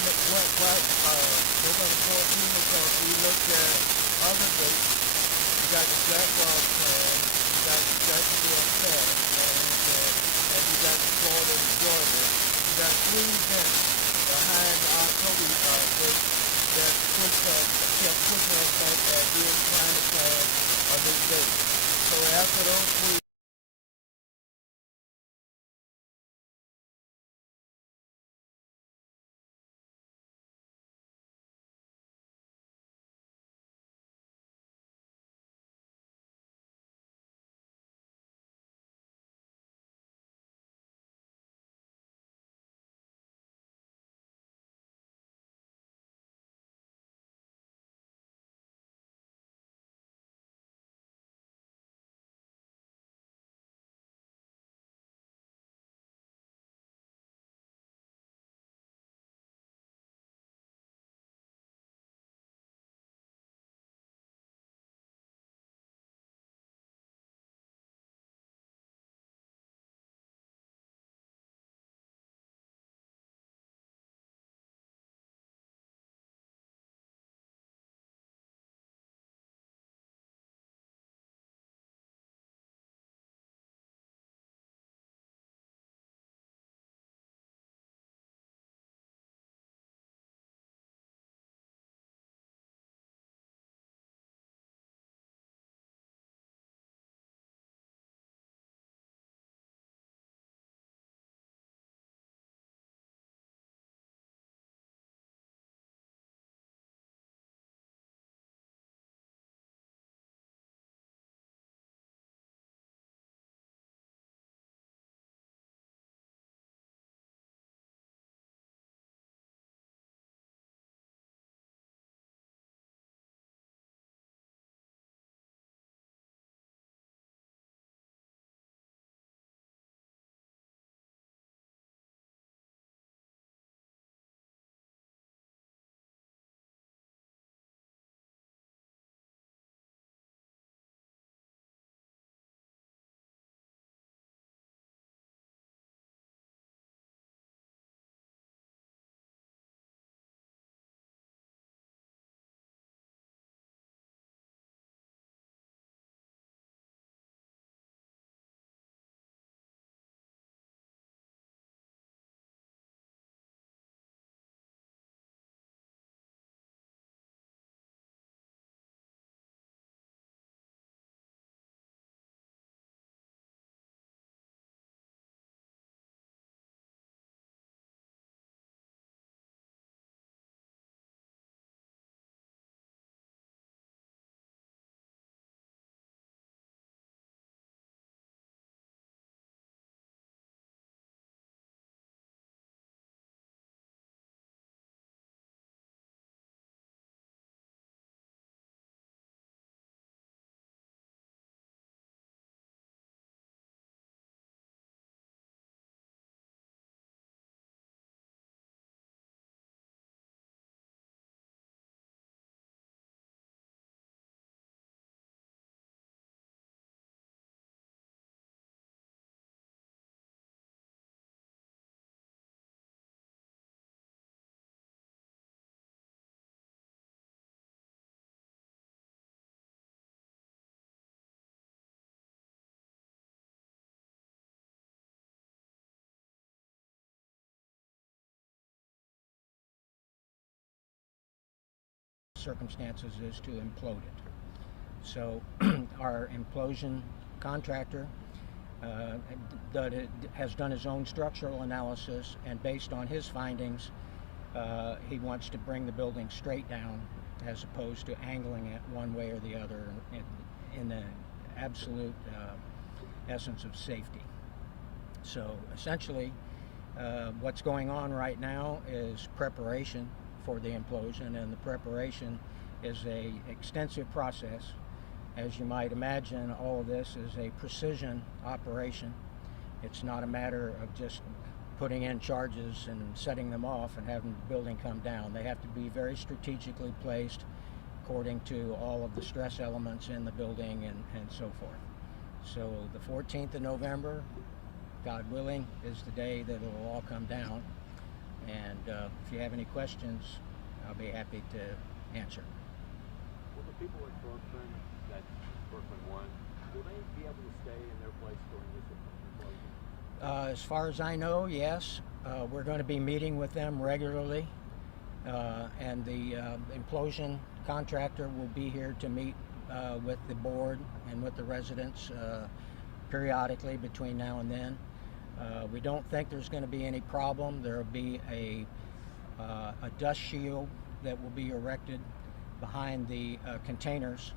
November 14th, because we looked at other dates. You got the Jaguar plan, you got the Jacksonville Fed, and you got the Florida and Georgia. You got three events behind the October date that kept pushing us back at being trying to plan on this date. So after those three circumstances is to implode it. So our implosion contractor has done his own structural analysis, and based on his findings, he wants to bring the building straight down as opposed to angling it one way or the other in the absolute essence of safety. So essentially, what's going on right now is preparation for the implosion, and the preparation is a extensive process. As you might imagine, all of this is a precision operation. It's not a matter of just putting in charges and setting them off and having the building come down. They have to be very strategically placed according to all of the stress elements in the building and so forth. So the 14th of November, God willing, is the day that it'll all come down. And if you have any questions, I'll be happy to answer. Will the people at Berkman, that Berkman I, will they be able to stay in their place during this implosion? As far as I know, yes. We're going to be meeting with them regularly, and the implosion contractor will be here to meet with the board and with the residents periodically between now and then. We don't think there's going to be any problem. There will be a dust shield that will be erected behind the containers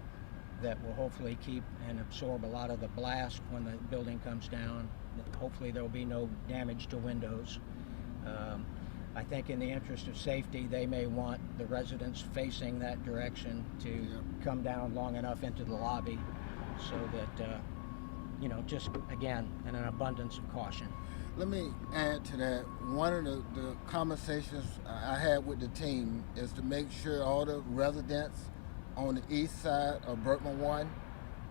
that will hopefully keep and absorb a lot of the blast when the building comes down. Hopefully there will be no damage to windows. I think in the interest of safety, they may want the residents facing that direction to come down long enough into the lobby so that, just again, in an abundance of caution. Let me add to that. One of the conversations I had with the team is to make sure all the residents on the east side of Berkman I,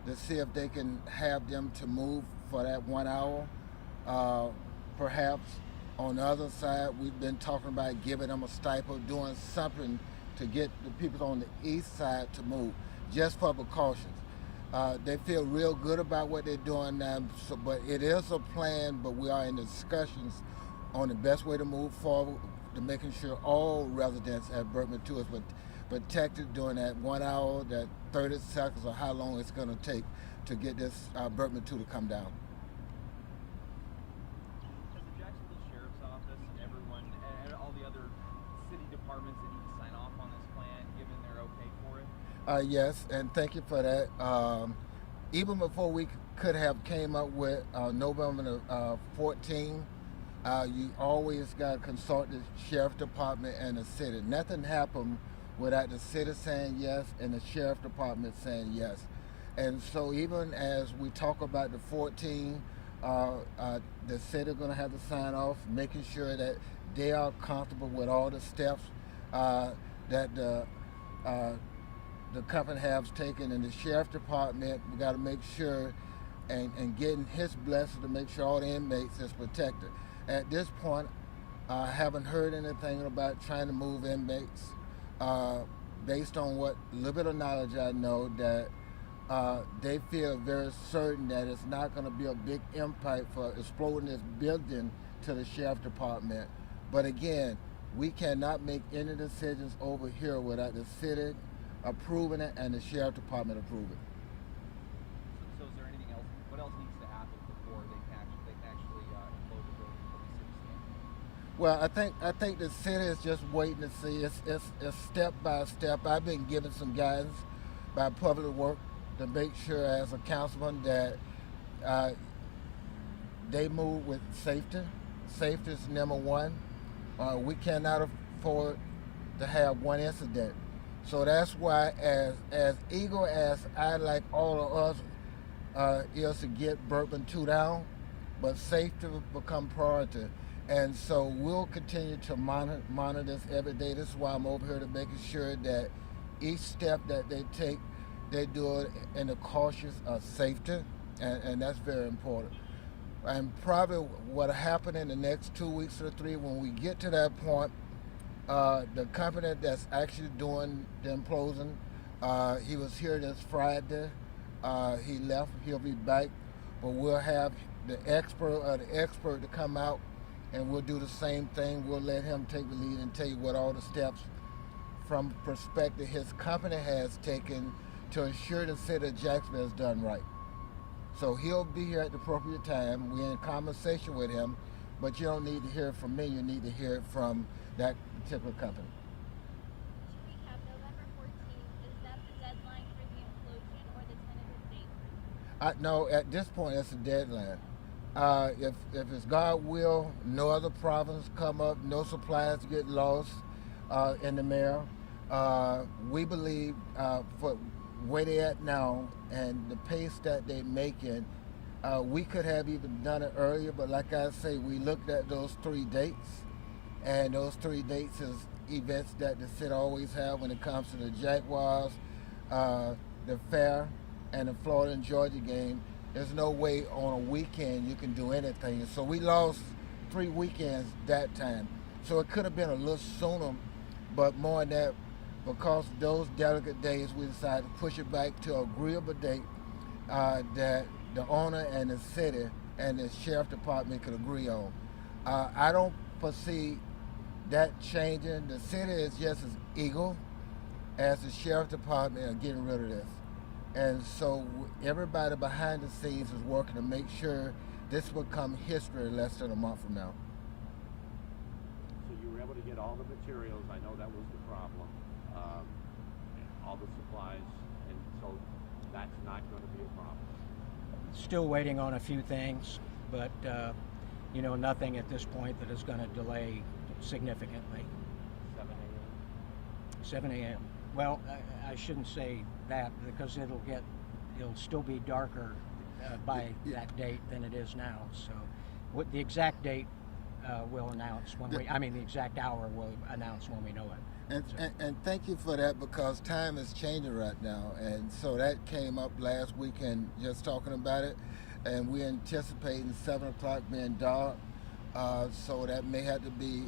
to see if they can have them to move for that 1 hour. Perhaps on the other side, we've been talking about giving them a stipend, doing something to get the people on the east side to move, just for precautions. They feel real good about what they're doing now, but it is a plan, but we are in discussions on the best way to move forward, to making sure all residents at Berkman II is protected during that 1 hour, that 30 seconds, or how long it's going to take to get this Berkman II to come down. Has the Jacksonville Sheriff's Office and everyone, and all the other city departments that need to sign off on this plan, given their okay for it? Yes, and thank you for that. Even before we could have came up with November 14, you always got to consult the sheriff department and the city. Nothing happened without the city saying yes and the sheriff department saying yes. And so even as we talk about the 14, the city going to have to sign off, making sure that they are comfortable with all the steps that the company has taken, and the sheriff department, we got to make sure and getting his blessing to make sure all the inmates is protected. At this point, I haven't heard anything about trying to move inmates. Based on what little bit of knowledge I know, that they feel very certain that it's not going to be a big impact for exploding this building to the sheriff department. But again, we cannot make any decisions over here without the city approving it and the sheriff department approving it. So is there anything else? What else needs to happen before they can actually implode the building from the city standpoint? Well, I think the city is just waiting to see. It's step by step. I've been given some guidance by Public Works to make sure, as a councilman, that they move with safety. Safety is number one. We cannot afford to have one incident. So that's why, as eager as I, like all of us, is to get Berkman II down, but safety will become priority. And so we'll continue to monitor this every day. This is why I'm over here, to making sure that each step that they take, they do it in the cautious of safety, and that's very important. And probably what'll happen in the next 2 weeks or 3, when we get to that point, the company that's actually doing the implosion, he was here this Friday. He left. He'll be back, but we'll have the expert to come out, and we'll do the same thing. We'll let him take the lead and tell you what all the steps from perspective his company has taken to ensure the city of Jacksonville is done right. So he'll be here at the appropriate time. We're in conversation with him, but you don't need to hear it from me. You need to hear it from that particular company. To recap, November 14th, is that the deadline for the implosion or the tentative date? No, at this point, it's a deadline. If it's God will, no other problems come up, no supplies get lost in the mail. We believe for where they're at now and the pace that they're making, we could have even done it earlier, but like I say, we looked at those 3 dates, and those 3 dates is events that the city always have when it comes to the Jaguars, the fair, and the Florida and Georgia game. There's no way on a weekend you can do anything. So we lost 3 weekends that time. So it could have been a little sooner, but more than that, because those delicate days, we decided to push it back to an agreeable date that the owner and the city and the sheriff department could agree on. I don't foresee that changing. The city is just as eager as the sheriff department are getting rid of this. And so everybody behind the scenes is working to make sure this will become history less than a month from now. So you were able to get all the materials. I know that was the problem. All the supplies, and so that's not going to be a problem. Still waiting on a few things, but nothing at this point that is going to delay significantly. 7 a.m. 7 a.m. Well, I shouldn't say that because it'll still be darker by that date than it is now. So, what the exact date we'll announce when the exact hour we'll announce when we know it. And thank you for that, because time is changing right now, and so that came up last weekend just talking about it, and we're anticipating 7 o'clock being dark, so that may have to be,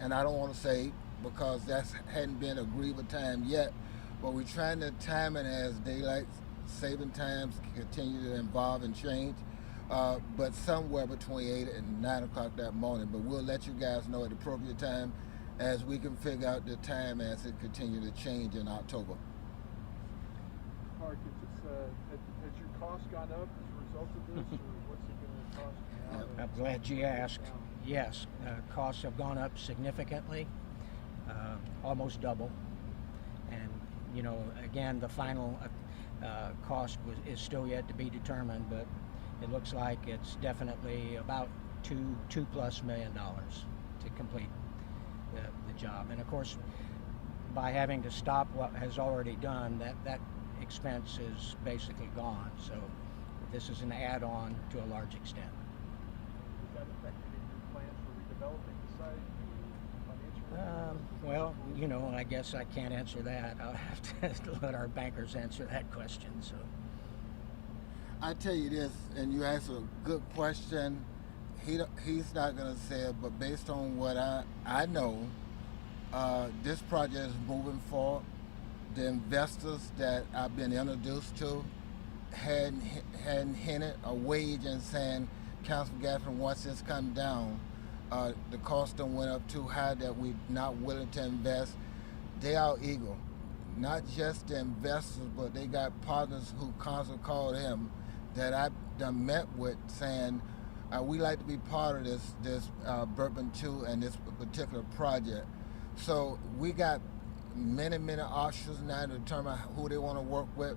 and I don't want to say because that hadn't been agreed with time yet, but we're trying to time it as daylight saving times continue to evolve and change, but somewhere between 8 and 9 o'clock that morning. But we'll let you guys know at the appropriate time as we can figure out the time as it continues to change in October. Mark, has your cost gone up as a result of this, or what's it going to cost you now? I'm glad you asked. Yes, costs have gone up significantly, almost double. And again, the final cost is still yet to be determined, but it looks like it's definitely about $2+ million to complete the job. And of course, by having to stop what has already done, that expense is basically gone. So this is an add-on to a large extent. Is that affecting your plans for redeveloping the site financially? Well, I guess I can't answer that. I'll have to let our bankers answer that question. So I tell you this, and you asked a good question. He's not going to say it, but based on what I know, this project is moving forward. The investors that I've been introduced to hadn't hinted a wage and saying, Councilman Gaffney, once this comes down, the cost done went up too high that we're not willing to invest. They are eager. Not just the investors, but they got partners who constantly call them that I've done met with saying, we like to be part of this Berkman II and this particular project. So we got many options now to determine who they want to work with.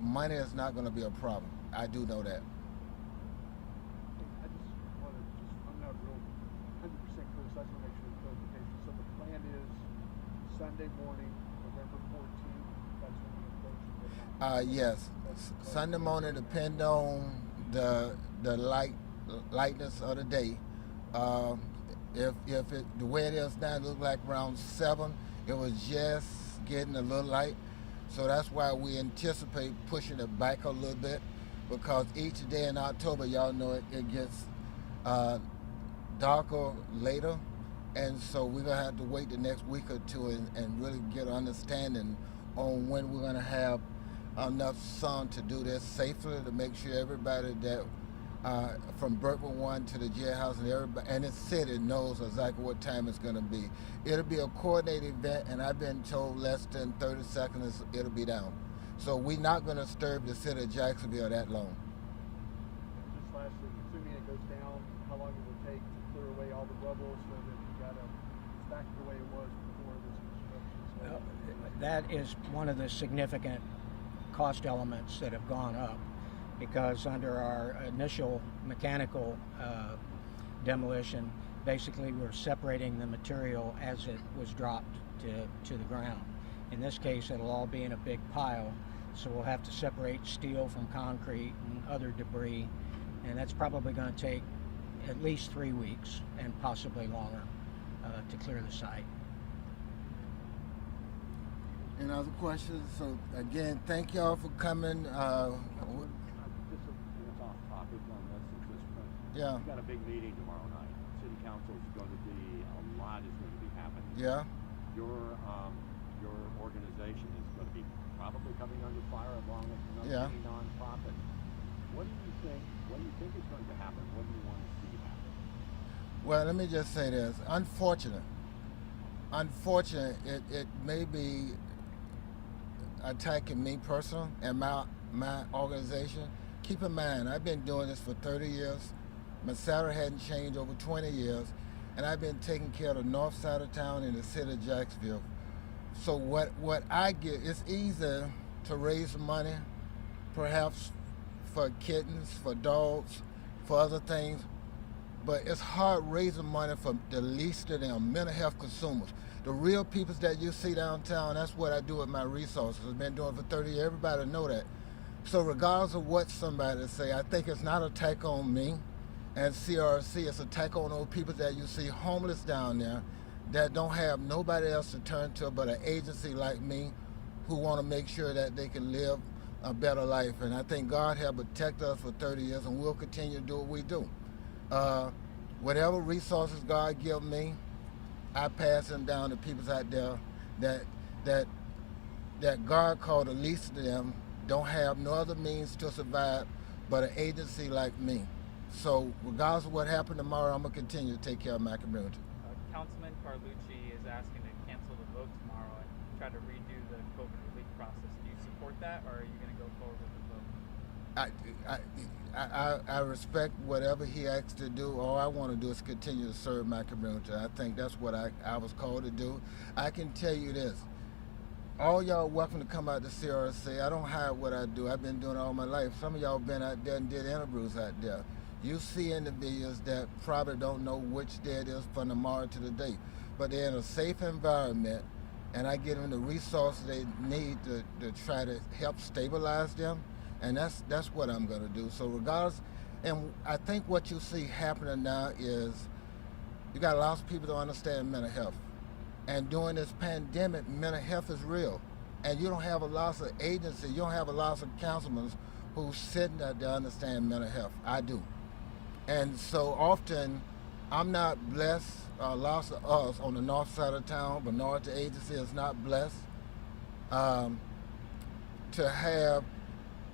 Money is not going to be a problem. I do know that. I'm not real 100% clear, so I just want to make sure the clarification. So the plan is Sunday morning, November 14th, that's when the implosion will happen? Yes. Sunday morning, depend on the lightness of the day. If it, the way it is now, it looks like around 7. It was just getting a little light. So that's why we anticipate pushing it back a little bit, because each day in October, y'all know it gets darker later. And so we're going to have to wait the next week or two and really get an understanding on when we're going to have enough sun to do this safely, to make sure everybody that from Berkman I to the jailhouse and everybody and the city knows exactly what time it's going to be. It'll be a coordinated event, and I've been told less than 30 seconds it'll be down. So we're not going to disturb the city of Jacksonville that long. Just lastly, assuming it goes down, how long it will take to clear away all the rubble so that it's back the way it was before this construction started? that is one of the significant cost elements that have gone up, because under our initial mechanical demolition, basically we're separating the material as it was dropped to the ground. In this case, it'll all be in a big pile, so we'll have to separate steel from concrete and other debris, and that's probably going to take at least 3 weeks and possibly longer to clear the site. Any other questions? So again, thank y'all for coming. Just off topic on this at this point. Yeah. We've got a big meeting tomorrow night. City Council is going to Yeah. Your organization is going to be probably coming under fire along with Yeah. many nonprofits. What do you think? What do you think is going to happen? What do you want to see happen? Well, let me just say this. Unfortunate, it may be attacking me personally and my organization. Keep in mind, I've been doing this for 30 years. My salary hadn't changed over 20 years, and I've been taking care of the north side of town in the city of Jacksonville. So what I get, it's easy to raise money, perhaps for kittens, for dogs, for other things, but it's hard raising money for the least of them, mental health consumers. The real people that you see downtown, that's what I do with my resources. I've been doing it for 30 years. Everybody know that. So regardless of what somebody say, I think it's not an attack on me and CRC. It's an attack on those people that you see homeless down there that don't have nobody else to turn to but an agency like me who want to make sure that they can live a better life. And I think God has protected us for 30 years, and we'll continue to do what we do. Whatever resources God give me, I pass them down to people out there that God called the least of them, don't have no other means to survive but an agency like me. So regardless of what happened tomorrow, I'm going to continue to take care of my community. Councilman Carlucci is asking to cancel the vote tomorrow and try to redo the COVID relief process. Do you support that, or are you going to go forward with the vote? I respect whatever he asks to do. All I want to do is continue to serve my community. I think that's what I was called to do. I can tell you this. All y'all welcome to come out to CRC. I don't hide what I do. I've been doing it all my life. Some of y'all been out there and did interviews out there. You see individuals that probably don't know which day it is from tomorrow to the day, but they're in a safe environment, and I give them the resources they need to try to help stabilize them, and that's what I'm going to do. So regardless, and I think what you see happening now is you got lots of people to understand mental health, and during this pandemic, mental health is real, and you don't have a lot of agency, you don't have a lot of councilmen who's sitting there to understand mental health. I do. And so often, I'm not blessed, lots of us on the north side of town, minority agency is not blessed to have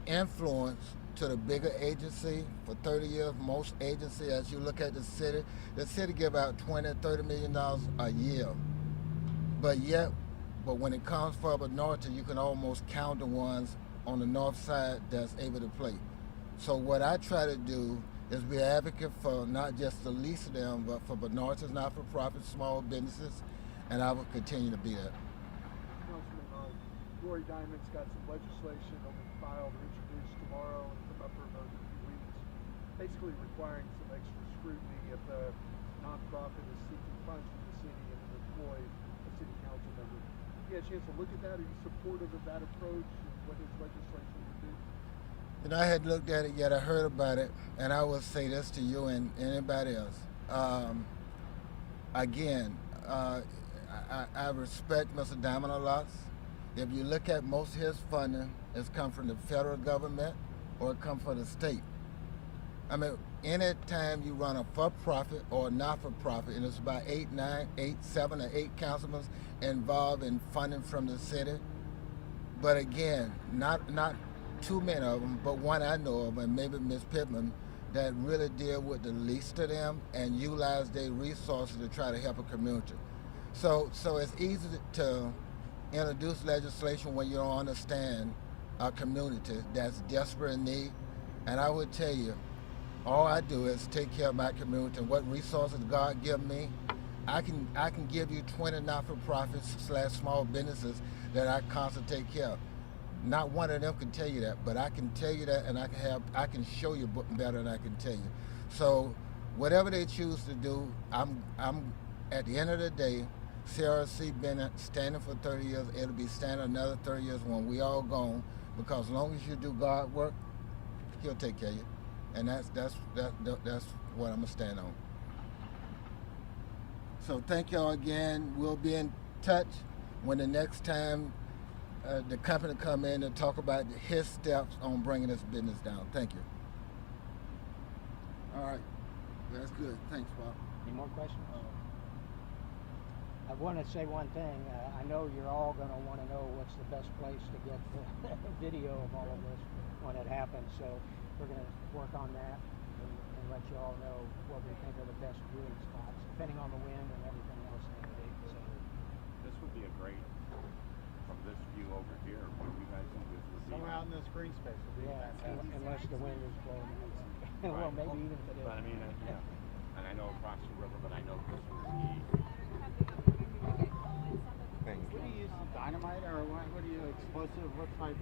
influence to the bigger agency. For 30 years, most agencies, as you look at the city give out $20, $30 million a year. But when it comes for the north, you can almost count the ones on the north side that's able to play. So what I try to do is be an advocate for not just the least of them, but for minorities, not-for-profit, small businesses, and I will continue to be that. Councilman, Lori Diamond's got some legislation that will be filed or introduced tomorrow and come up for a vote in a few weeks, basically requiring some extra scrutiny if a nonprofit is seeking funds from the city and an employee, a city council member. You had a chance to look at that? Are you supportive of that approach and what his legislation would do? You know, I hadn't looked at it yet. I heard about it, and I will say this to you and anybody else. Again, I respect Mr. Diamond a lot. If you look at most of his funding, it's come from the federal government or it come from the state. I mean, any time you run a for-profit or a not-for-profit, and it's about 7 or 8 councilmen involved in funding from the city. But again, not too many of them, but one I know of, and maybe Ms. Pittman, that really deal with the least of them and utilize their resources to try to help a community. So it's easy to introduce legislation when you don't understand a community that's desperate in need. And I would tell you, all I do is take care of my community and what resources God give me. I can give you 20 not-for-profits / small businesses that I constantly take care of. Not one of them can tell you that, but I can tell you that, and I can show you better than I can tell you. So whatever they choose to do, I'm at the end of the day, CRC been standing for 30 years. It'll be standing another 30 years when we all gone, because as long as you do God work, He'll take care of you, and that's what I'm gonna stand on. So thank y'all again. We'll be in touch when the next time the company come in and talk about his steps on bringing this business down. Thank you. All right, that's good. Thanks, Bob. Any more questions? I want to say one thing. I know you're all going to want to know what's the best place to get the video of all of this when it happens. So we're going to work on that and let you all know what we think are the best viewing spots, depending on the wind and everything else. So This would be a great, from this view over here, what do you guys think this would be? Somewhere out in this green space would be yeah, fantastic. unless the wind is blowing. Well, Right. maybe even if it is. But I mean, yeah. And I know across the river, but I know this was the, What do you use, dynamite or what do you, explosive, what type